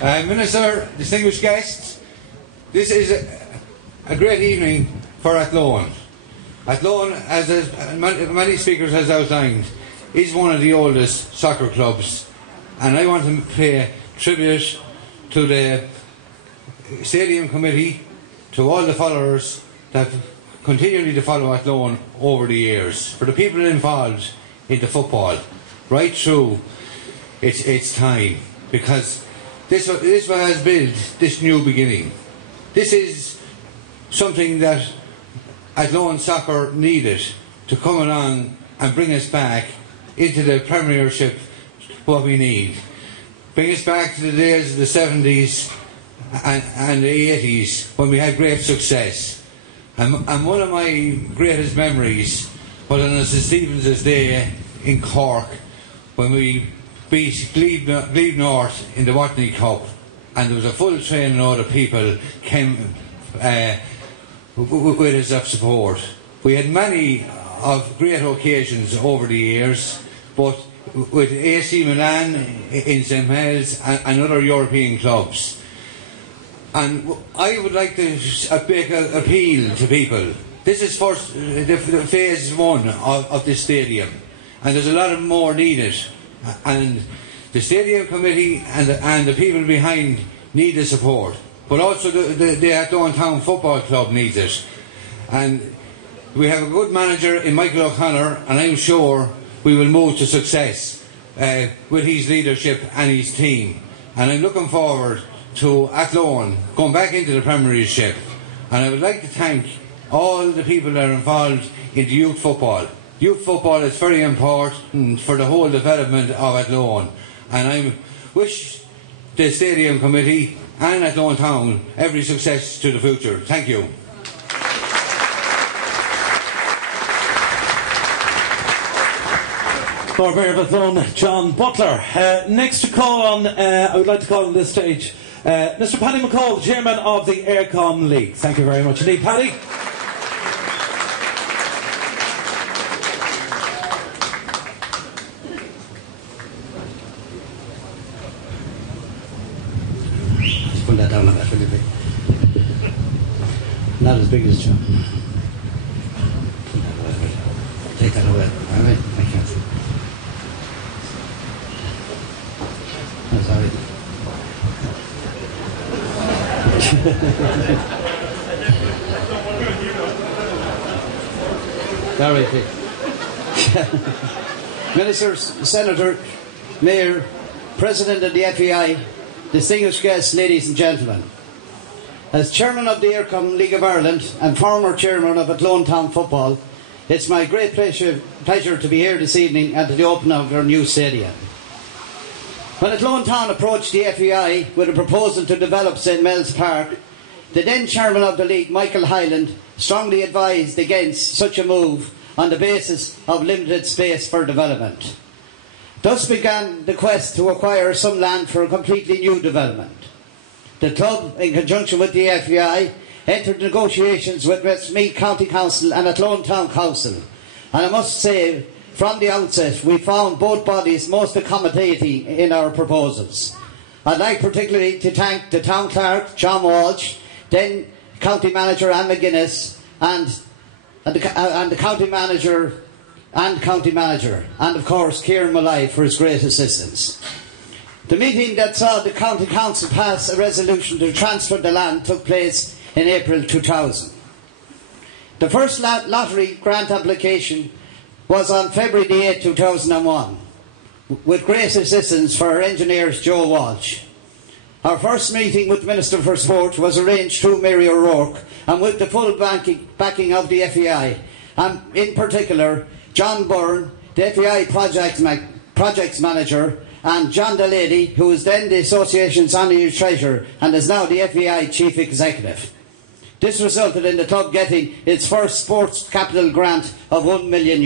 Minister, distinguished guests, this is a great evening for Athlone. Athlone, as many speakers has outlined, is one of the oldest soccer clubs, and I want to pay tribute to the Stadium Committee, to all the followers that continually to follow Athlone over the years, for the people involved in the football right through its time, because this has built this new beginning. This is something that Athlone soccer needed to come along and bring us back into the Premiership, what we need. Bring us back to the days of the 70s and the 80s when we had great success. And one of my greatest memories was on St Stephen's Day in Cork when we beat Glebe North in the Watney Cup, and there was a full train load of people came with us of support. We had many of great occasions over the years, but with AC Milan in St Helens and other European clubs. And I would like to make an appeal to people. This is first the phase one of this stadium, and there's a lot more needed. And the Stadium Committee and the people behind need the support, but also the Athlone Town Football Club needs it. And we have a good manager in Michael O'Connor, and I'm sure we will move to success with his leadership and his team. And I'm looking forward to Athlone going back into the Premiership. And I would like to thank all the people that are involved in the youth football. Youth football is very important for the whole development of Athlone, and I wish the Stadium Committee and Athlone Town every success to the future. Thank you. Lord Mayor of Athlone, John Butler. Next to call on, I would like to call on this stage Mr. Paddy McCall, Chairman of the Eircom League. Thank you very much indeed, Paddy. Put that down, that's really big. Not as big as John. Take that away. Alright, I can't. I'm sorry. Sorry, Ministers, Senator, Mayor, President of the FAI, distinguished guests, ladies and gentlemen. As Chairman of the Eircom League of Ireland and former Chairman of Athlone Town Football, it's my great pleasure to be here this evening at the opening of our new stadium. When Athlone Town approached the FAI with a proposal to develop St Mel's Park, the then Chairman of the League, Michael Hyland, strongly advised against such a move on the basis of limited space for development. Thus began the quest to acquire some land for a completely new development. The club, in conjunction with the FAI, entered negotiations with Westmeath County Council and Athlone Town Council, and I must say, from the outset, we found both bodies most accommodating in our proposals. I'd like particularly to thank the Town Clerk, John Walsh, then County Manager Anne McGuinness, and the County Manager, and of course Kieran Malai for his great assistance. The meeting that saw the County Council pass a resolution to transfer the land took place in April 2000. The first lottery grant application was on February the 8th, 2001, with great assistance for our engineers Joe Walsh. Our first meeting with the Minister for Sport was arranged through Mary O'Rourke and with the full backing of the FAI, and in particular John Byrne, the FAI Projects Manager, and John Delaney, who was then the Association's Honorary Treasurer and is now the FAI Chief Executive. This resulted in the club getting its first sports capital grant of €1 million.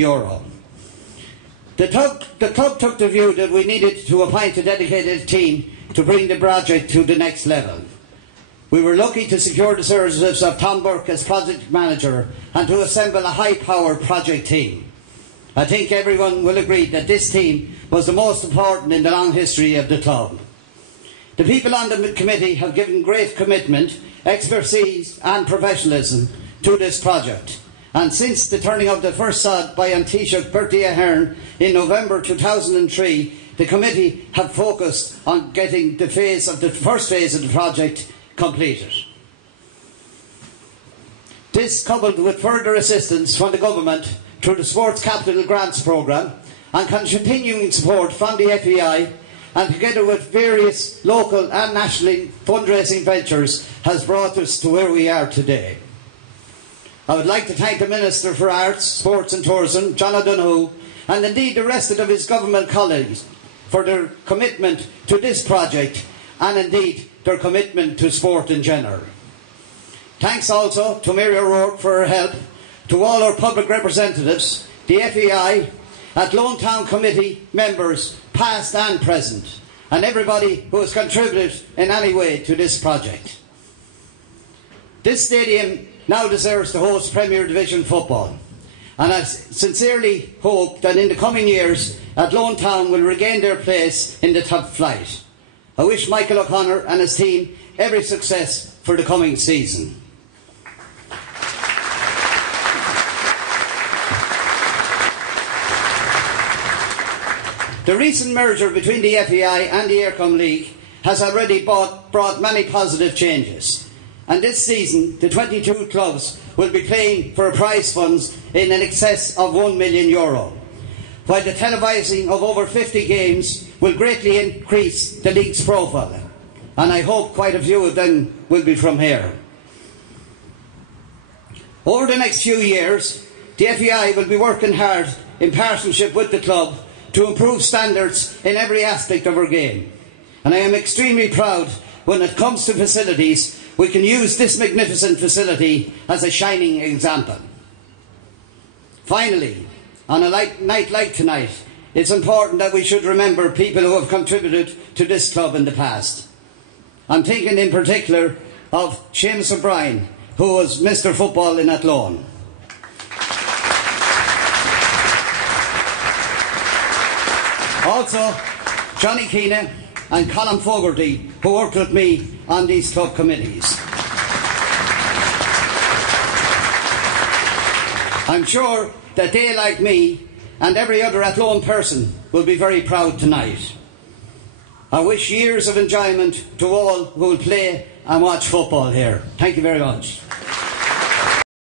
The club took the view that we needed to appoint a dedicated team to bring the project to the next level. We were lucky to secure the services of Tom Burke as project manager and to assemble a high-powered project team. I think everyone will agree that this team was the most important in the long history of the club. The people on the committee have given great commitment, expertise and professionalism to this project. And since the turning of the first sod by An Taoiseach Bertie Ahern in November 2003, the committee have focused on getting the first phase of the project completed. This, coupled with further assistance from the government through the Sports Capital Grants Programme and continuing support from the FAI, and together with various local and national fundraising ventures, has brought us to where we are today. I would like to thank the Minister for Arts, Sports and Tourism, John O'Donoghue, and indeed the rest of his government colleagues for their commitment to this project and indeed their commitment to sport in general. Thanks also to Mary O'Rourke for her help, to all our public representatives, the FAI, Athlone Town Committee members, past and present, and everybody who has contributed in any way to this project. This stadium now deserves to host Premier Division football, and I sincerely hope that in the coming years Athlone Town will regain their place in the top flight. I wish Michael O'Connor and his team every success for the coming season. The recent merger between the FAI and the Eircom League has already brought many positive changes. And this season, the 22 clubs will be playing for prize funds in excess of €1 million, while the televising of over 50 games will greatly increase the league's profile. And I hope quite a few of them will be from here. Over the next few years, the FAI will be working hard in partnership with the club to improve standards in every aspect of our game. And I am extremely proud when it comes to facilities, we can use this magnificent facility as a shining example. Finally, on a night like tonight, it's important that we should remember people who have contributed to this club in the past. I'm thinking in particular of Seamus O'Brien, who was Mr. Football in Athlone. Also, Johnny Keane and Colin Fogarty, who worked with me on these club committees. I'm sure that they, like me, and every other Athlone person, will be very proud tonight. I wish years of enjoyment to all who will play and watch football here. Thank you very much.